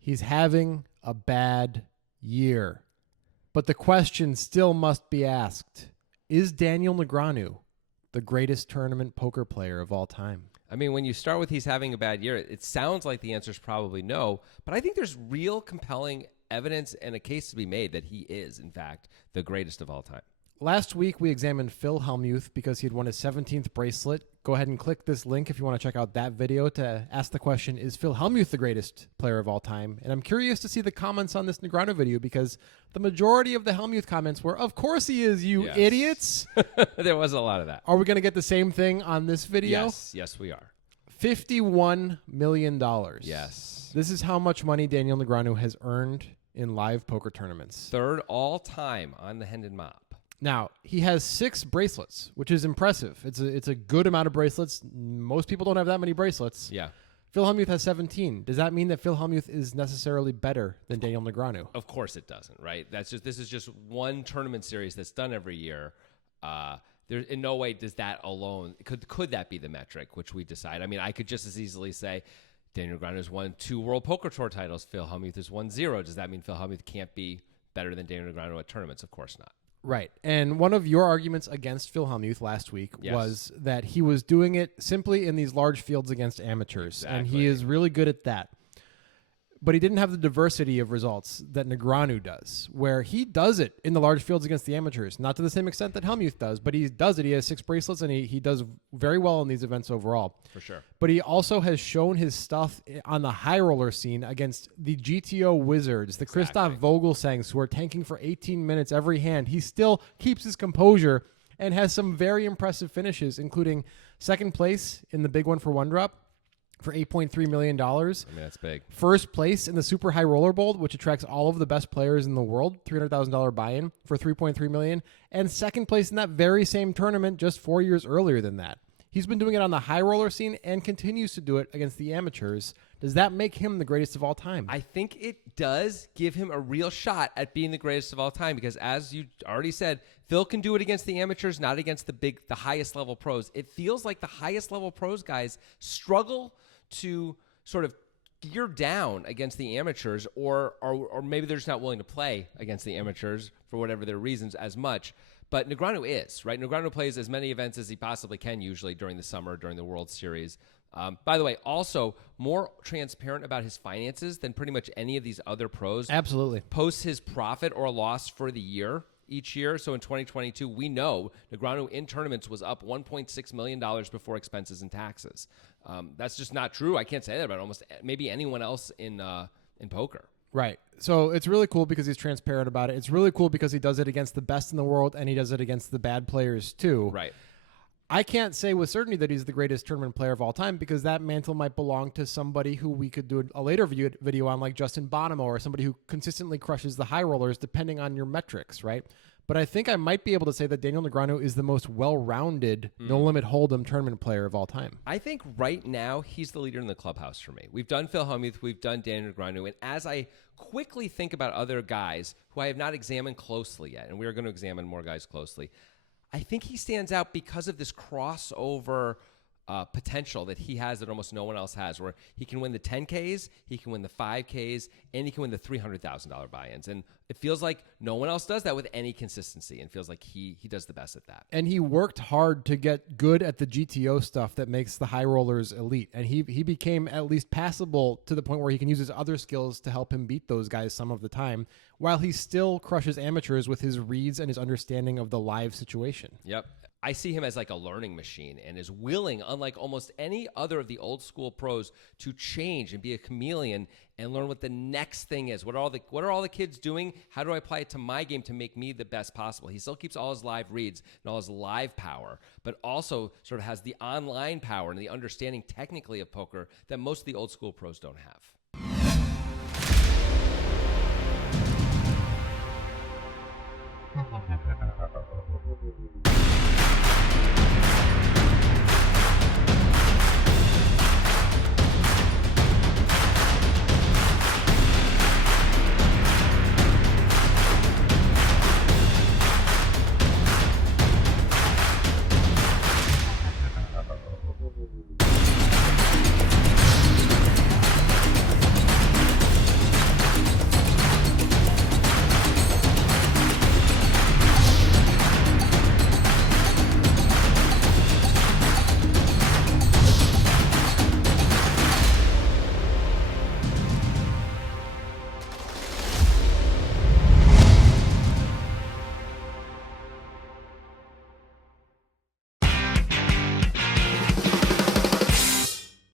He's having a bad year. But the question still must be asked. Is Daniel Negreanu the greatest tournament poker player of all time? I mean, when you start with he's having a bad year, it sounds like the answer is probably no. But I think there's real compelling evidence and a case to be made that he is, in fact, the greatest of all time. Last week, we examined Phil Hellmuth because he had won his 17th bracelet. Go ahead and click this link if you want to check out that video to ask the question, is Phil Hellmuth the greatest player of all time? And I'm curious to see the comments on this Negreanu video because the majority of the Hellmuth comments were, of course he is, you idiots. There was a lot of that. Are we going to get the same thing on this video? Yes, we are. $51 million. Yes. This is how much money Daniel Negreanu has earned in live poker tournaments. Third all time on the Hendon Mop. Now, he has 6 bracelets, which is impressive. It's a good amount of bracelets. Most people don't have that many bracelets. Yeah. Phil Hellmuth has 17. Does that mean that Phil Hellmuth is necessarily better than Daniel Negreanu? Of course it doesn't, right? This is just one tournament series that's done every year. There in no way does that alone could that be the metric which we decide. I mean, I could just as easily say Daniel Negreanu has won 2 World Poker Tour titles. Phil Hellmuth has won 0. Does that mean Phil Hellmuth can't be better than Daniel Negreanu at tournaments? Of course not. Right. And one of your arguments against Phil Hellmuth last week was that he was doing it simply in these large fields against amateurs. Exactly. And he is really good at that. But he didn't have the diversity of results that Negreanu does, where he does it in the large fields against the amateurs. Not to the same extent that Hellmuth does, but he does it. He has 6 bracelets, and he does very well in these events overall. For sure. But he also has shown his stuff on the high roller scene against the GTO wizards, the Christoph Vogelsangs, who are tanking for 18 minutes every hand. He still keeps his composure and has some very impressive finishes, including second place in the big one for one drop for $8.3 million. I mean, that's big. First place in the Super High Roller Bowl, which attracts all of the best players in the world, $300,000 buy-in for $3.3 million. And second place in that very same tournament just 4 years earlier than that. He's been doing it on the high roller scene and continues to do it against the amateurs. Does that make him the greatest of all time? I think it does give him a real shot at being the greatest of all time because, as you already said, Phil can do it against the amateurs, not against the highest level pros. It feels like the highest level pros guys struggle to sort of gear down against the amateurs, or maybe they're just not willing to play against the amateurs for whatever their reasons as much. But Negreanu is, right? Negreanu plays as many events as he possibly can, usually during the summer, during the World Series. By the way, also more transparent about his finances than pretty much any of these other pros. Absolutely. Posts his profit or loss for the year each year. So in 2022, we know Negreanu in tournaments was up $1.6 million before expenses and taxes. That's just not true. I can't say that about almost maybe anyone else in poker. Right. So it's really cool because he's transparent about it. It's really cool because he does it against the best in the world and he does it against the bad players too. Right. I can't say with certainty that he's the greatest tournament player of all time because that mantle might belong to somebody who we could do a later video on, like Justin Bonomo, or somebody who consistently crushes the high rollers depending on your metrics, right? But I think I might be able to say that Daniel Negreanu is the most well-rounded no-limit hold'em tournament player of all time. I think right now he's the leader in the clubhouse for me. We've done Phil Hellmuth, we've done Daniel Negreanu, and as I quickly think about other guys who I have not examined closely yet, and we are going to examine more guys closely, I think he stands out because of this crossover potential that he has that almost no one else has, where he can win the 10Ks, he can win the 5Ks, and he can win the $300,000 buy-ins. And it feels like no one else does that with any consistency, and feels like he does the best at that. And he worked hard to get good at the GTO stuff that makes the high rollers elite. And he became at least passable to the point where he can use his other skills to help him beat those guys some of the time, while he still crushes amateurs with his reads and his understanding of the live situation. Yep. I see him as like a learning machine and is willing, unlike almost any other of the old school pros, to change and be a chameleon and learn what the next thing is. What are all the kids doing? How do I apply it to my game to make me the best possible? He still keeps all his live reads and all his live power, but also sort of has the online power and the understanding technically of poker that most of the old school pros don't have.